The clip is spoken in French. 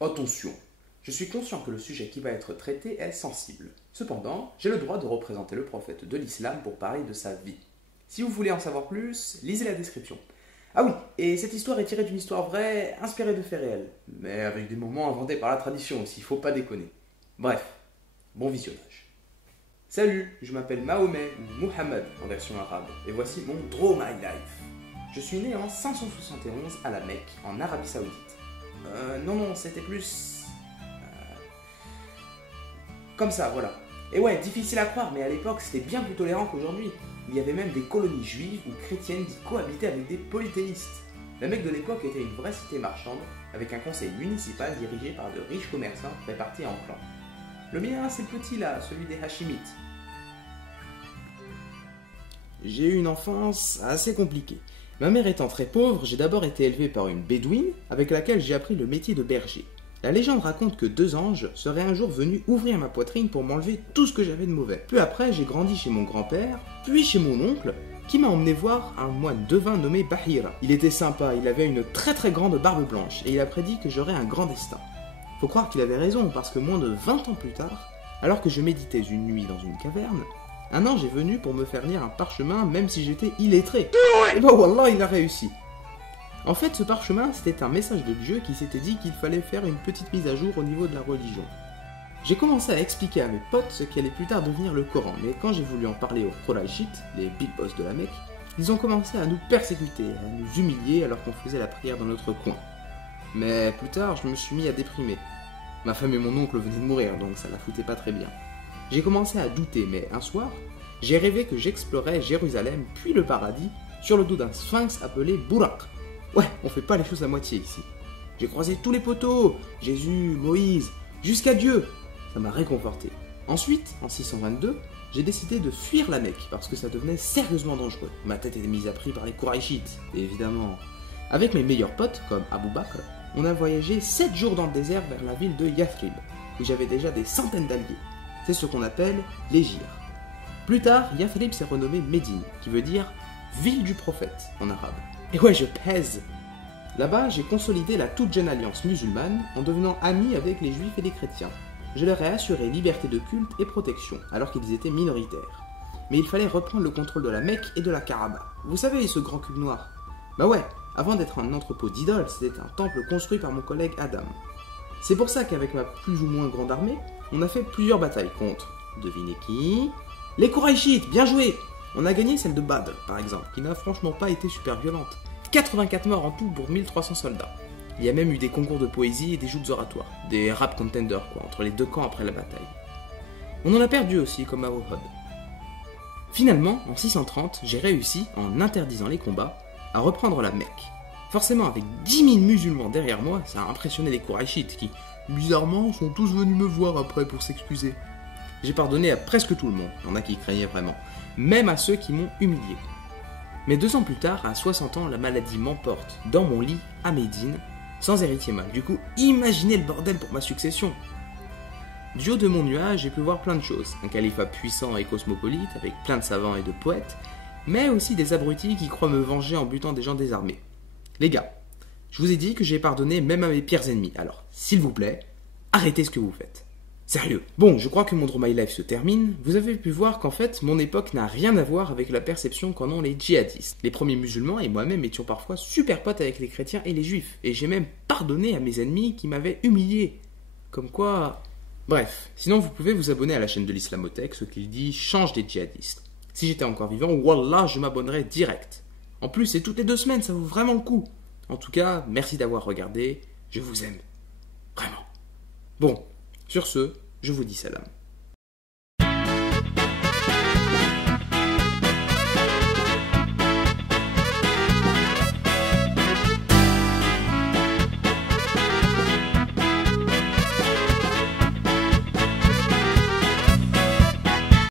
Attention, je suis conscient que le sujet qui va être traité est sensible. Cependant, j'ai le droit de représenter le prophète de l'islam pour parler de sa vie. Si vous voulez en savoir plus, lisez la description. Ah oui, et cette histoire est tirée d'une histoire vraie, inspirée de faits réels, mais avec des moments inventés par la tradition aussi, faut pas déconner. Bref, bon visionnage. Salut, je m'appelle Mahomet ou Muhammad en version arabe, et voici mon Draw My Life. Je suis né en 571 à la Mecque, en Arabie Saoudite. Non, c'était plus... Comme ça, voilà. Et ouais, difficile à croire, mais à l'époque, c'était bien plus tolérant qu'aujourd'hui. Il y avait même des colonies juives ou chrétiennes qui cohabitaient avec des polythéistes. La Mecque de l'époque était une vraie cité marchande, avec un conseil municipal dirigé par de riches commerçants répartis en clans. Le mien, c'est le petit là, celui des Hachimites. J'ai eu une enfance assez compliquée. Ma mère étant très pauvre, j'ai d'abord été élevé par une bédouine avec laquelle j'ai appris le métier de berger. La légende raconte que deux anges seraient un jour venus ouvrir ma poitrine pour m'enlever tout ce que j'avais de mauvais. Peu après, j'ai grandi chez mon grand-père, puis chez mon oncle, qui m'a emmené voir un moine devin nommé Bahira. Il était sympa, il avait une très grande barbe blanche, et il a prédit que j'aurais un grand destin. Faut croire qu'il avait raison, parce que moins de 20 ans plus tard, alors que je méditais une nuit dans une caverne, un ange est venu pour me faire lire un parchemin même si j'étais illettré. Et bah wallah, il a réussi. En fait, ce parchemin, c'était un message de Dieu qui s'était dit qu'il fallait faire une petite mise à jour au niveau de la religion. J'ai commencé à expliquer à mes potes ce qui allait plus tard devenir le Coran, mais quand j'ai voulu en parler aux Qurayshites, les big boss de la Mecque, ils ont commencé à nous persécuter, à nous humilier alors qu'on faisait la prière dans notre coin. Mais plus tard, je me suis mis à déprimer. Ma femme et mon oncle venaient de mourir, donc ça la foutait pas très bien. J'ai commencé à douter, mais un soir, j'ai rêvé que j'explorais Jérusalem puis le paradis sur le dos d'un sphinx appelé Bourak. Ouais, on fait pas les choses à moitié ici. J'ai croisé tous les poteaux, Jésus, Moïse, jusqu'à Dieu. Ça m'a réconforté. Ensuite, en 622, j'ai décidé de fuir la Mecque parce que ça devenait sérieusement dangereux. Ma tête était mise à prix par les Qurayshites, évidemment. Avec mes meilleurs potes, comme Abou Bakr, on a voyagé 7 jours dans le désert vers la ville de Yathrib, où j'avais déjà des centaines d'alliés. C'est ce qu'on appelle l'Égir. Plus tard, Yathrib s'est renommé Médine, qui veut dire « ville du prophète » en arabe. Et ouais, je pèse. Là-bas, j'ai consolidé la toute jeune alliance musulmane en devenant ami avec les juifs et les chrétiens. Je leur ai assuré liberté de culte et protection, alors qu'ils étaient minoritaires. Mais il fallait reprendre le contrôle de la Mecque et de la Kaaba. Vous savez, ce grand cube noir. Bah ouais, avant d'être un entrepôt d'idoles, c'était un temple construit par mon collègue Adam. C'est pour ça qu'avec ma plus ou moins grande armée, on a fait plusieurs batailles contre, devinez qui? Les Qurayshites, bien joué! On a gagné celle de Badr, par exemple, qui n'a franchement pas été super violente. 84 morts en tout pour 1300 soldats. Il y a même eu des concours de poésie et des joutes oratoires, des rap contenders quoi, entre les deux camps après la bataille. On en a perdu aussi, comme à Uhud. Finalement, en 630, j'ai réussi, en interdisant les combats, à reprendre la Mecque. Forcément, avec 10 000 musulmans derrière moi, ça a impressionné les Qurayshites qui, bizarrement, sont tous venus me voir après pour s'excuser. J'ai pardonné à presque tout le monde, il y en a qui craignaient vraiment, même à ceux qui m'ont humilié. Mais 2 ans plus tard, à 60 ans, la maladie m'emporte dans mon lit à Médine, sans héritier mâle. Du coup, imaginez le bordel pour ma succession. Du haut de mon nuage, j'ai pu voir plein de choses. Un califat puissant et cosmopolite, avec plein de savants et de poètes, mais aussi des abrutis qui croient me venger en butant des gens désarmés. Les gars, je vous ai dit que j'ai pardonné même à mes pires ennemis, alors, s'il vous plaît, arrêtez ce que vous faites. Sérieux. Bon, je crois que mon Draw My Life se termine. Vous avez pu voir qu'en fait, mon époque n'a rien à voir avec la perception qu'en ont les djihadistes. Les premiers musulmans et moi-même étions parfois super potes avec les chrétiens et les juifs. Et j'ai même pardonné à mes ennemis qui m'avaient humilié. Comme quoi... Bref, sinon vous pouvez vous abonner à la chaîne de l'Islamothèque, ce qu'il dit change des djihadistes. Si j'étais encore vivant, wallah, je m'abonnerais direct. En plus, c'est toutes les 2 semaines, ça vaut vraiment le coup. En tout cas, merci d'avoir regardé, je vous aime. Vraiment. Bon, sur ce, je vous dis salam.